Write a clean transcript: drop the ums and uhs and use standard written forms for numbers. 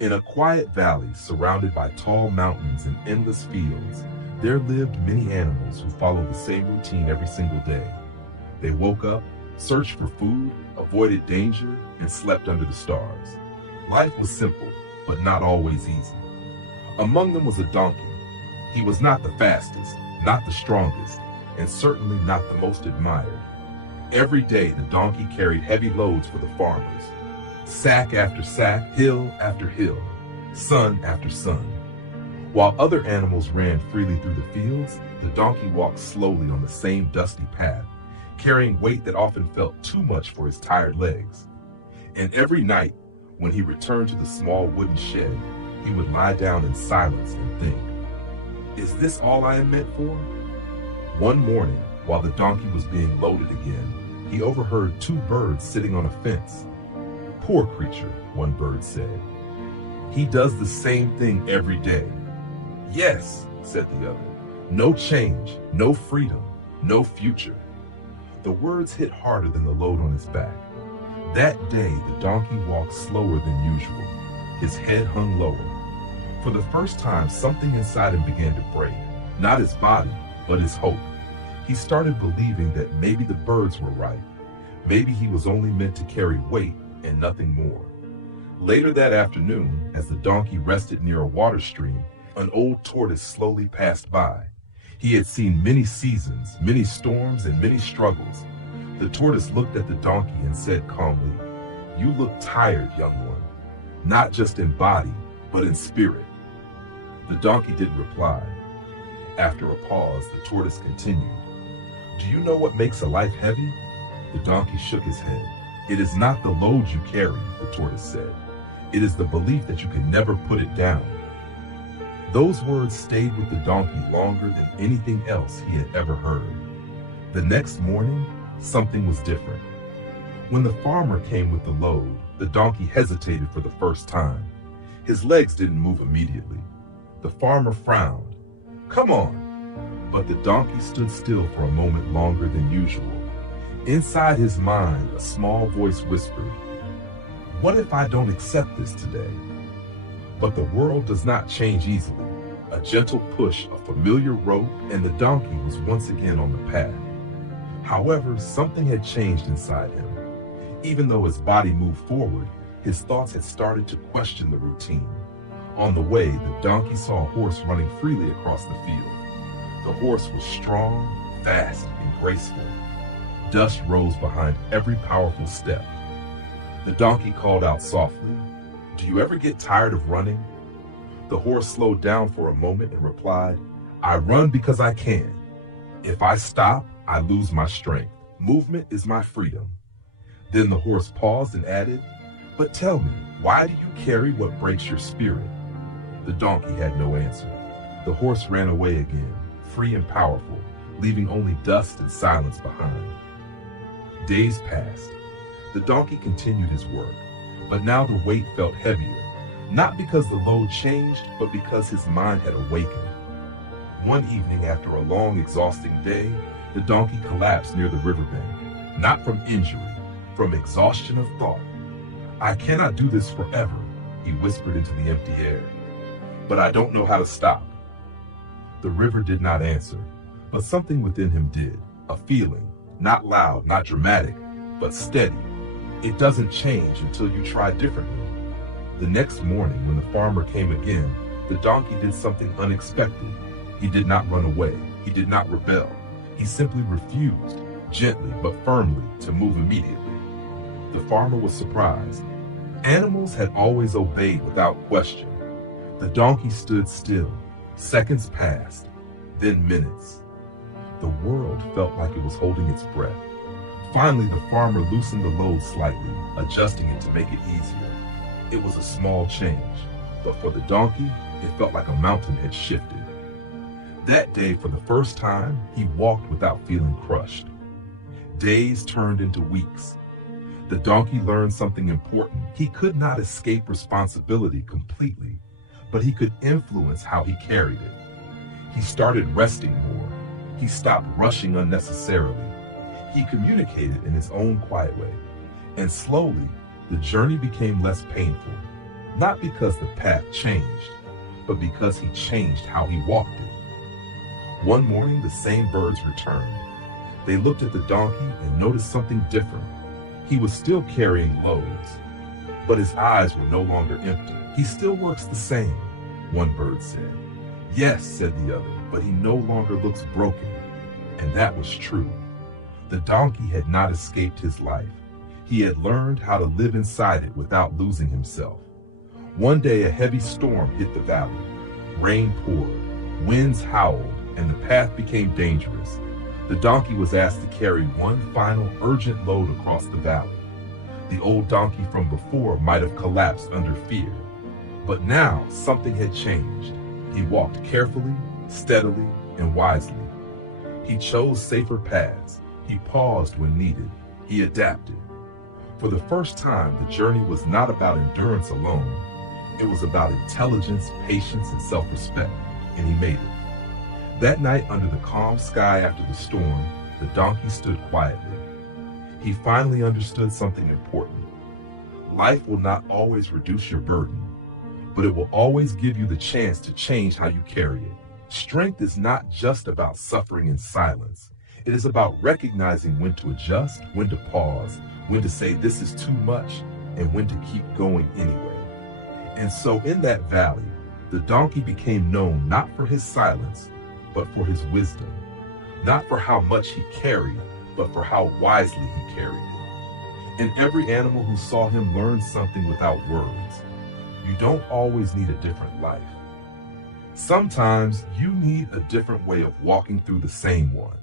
In a quiet valley surrounded by tall mountains and endless fields, there lived many animals who followed the same routine every single day. They woke up, searched for food, avoided danger, and slept under the stars. Life was simple, but not always easy. Among them was a donkey. He was not the fastest, not the strongest, and certainly not the most admired. Every day the donkey carried heavy loads for the farmers. Sack after sack, hill after hill, sun after sun. While other animals ran freely through the fields, the donkey walked slowly on the same dusty path, carrying weight that often felt too much for his tired legs. And every night, when he returned to the small wooden shed, he would lie down in silence and think, "Is this all I am meant for?" One morning, while the donkey was being loaded again, he overheard two birds sitting on a fence. "Poor creature," one bird said. "He does the same thing every day." "Yes," said the other, "no change, no freedom, no future." The words hit harder than the load on his back. That day, the donkey walked slower than usual. His head hung lower. For the first time, something inside him began to break. Not his body, but his hope. He started believing that maybe the birds were right. Maybe he was only meant to carry weight and nothing more. Later that afternoon, as the donkey rested near a water stream, an old tortoise slowly passed by. He had seen many seasons, many storms, and many struggles. The tortoise looked at the donkey and said calmly, "You look tired, young one, not just in body, but in spirit." The donkey didn't reply. After a pause, the tortoise continued, "Do you know what makes a life heavy?" The donkey shook his head. "It is not the load you carry," the tortoise said. "It is the belief that you can never put it down." Those words stayed with the donkey longer than anything else he had ever heard. The next morning, something was different. When the farmer came with the load, the donkey hesitated for the first time. His legs didn't move immediately. The farmer frowned. "Come on." But the donkey stood still for a moment longer than usual. Inside his mind, a small voice whispered, "What if I don't accept this today?" But the world does not change easily. A gentle push, a familiar rope, and the donkey was once again on the path. However, something had changed inside him. Even though his body moved forward, his thoughts had started to question the routine. On the way, the donkey saw a horse running freely across the field. The horse was strong, fast, and graceful. Dust rose behind every powerful step. The donkey called out softly, "Do you ever get tired of running?" The horse slowed down for a moment and replied, "I run because I can. If I stop, I lose my strength. Movement is my freedom." Then the horse paused and added, "But tell me, why do you carry what breaks your spirit?" The donkey had no answer. The horse ran away again, free and powerful, leaving only dust and silence behind. Days passed. The donkey continued his work, but now the weight felt heavier, not because the load changed, but because his mind had awakened. One evening, after a long, exhausting day, the donkey collapsed near the riverbank, not from injury, from exhaustion of thought. "I cannot do this forever," he whispered into the empty air. "But I don't know how to stop." The river did not answer, but something within him did, a feeling, not loud, not dramatic, but steady. It doesn't change until you try differently. The next morning, when the farmer came again, the donkey did something unexpected. He did not run away. He did not rebel. He simply refused, gently but firmly, to move immediately. The farmer was surprised. Animals had always obeyed without question. The donkey stood still. Seconds passed, then minutes. The world felt like it was holding its breath. Finally, the farmer loosened the load slightly, adjusting it to make it easier. It was a small change, but for the donkey, it felt like a mountain had shifted. That day, for the first time, he walked without feeling crushed. Days turned into weeks. The donkey learned something important. He could not escape responsibility completely, but he could influence how he carried it. He started resting more. He stopped rushing unnecessarily. He communicated in his own quiet way. And slowly, the journey became less painful. not because the path changed, but because he changed how he walked it. One morning, the same birds returned. They looked at the donkey and noticed something different. He was still carrying loads, but his eyes were no longer empty. "He still works the same," one bird said. "Yes," said the other, "but he no longer looks broken." And that was true. The donkey had not escaped his life. He had learned how to live inside it without losing himself. One day, a heavy storm hit the valley. Rain poured, winds howled, and the path became dangerous. The donkey was asked to carry one final urgent load across the valley. The old donkey from before might have collapsed under fear, but now something had changed. He walked carefully, steadily, and wisely. He chose safer paths. He paused when needed. He adapted. For the first time, the journey was not about endurance alone. It was about intelligence, patience, and self-respect, and he made it. That night, under the calm sky after the storm, the donkey stood quietly. He finally understood something important. Life will not always reduce your burden, but it will always give you the chance to change how you carry it. Strength is not just about suffering in silence. It is about recognizing when to adjust, when to pause, when to say this is too much, and when to keep going anyway. And so in that valley, the donkey became known not for his silence, but for his wisdom. Not for how much he carried, but for how wisely he carried it. And every animal who saw him learned something without words. You don't always need a different life. Sometimes you need a different way of walking through the same one.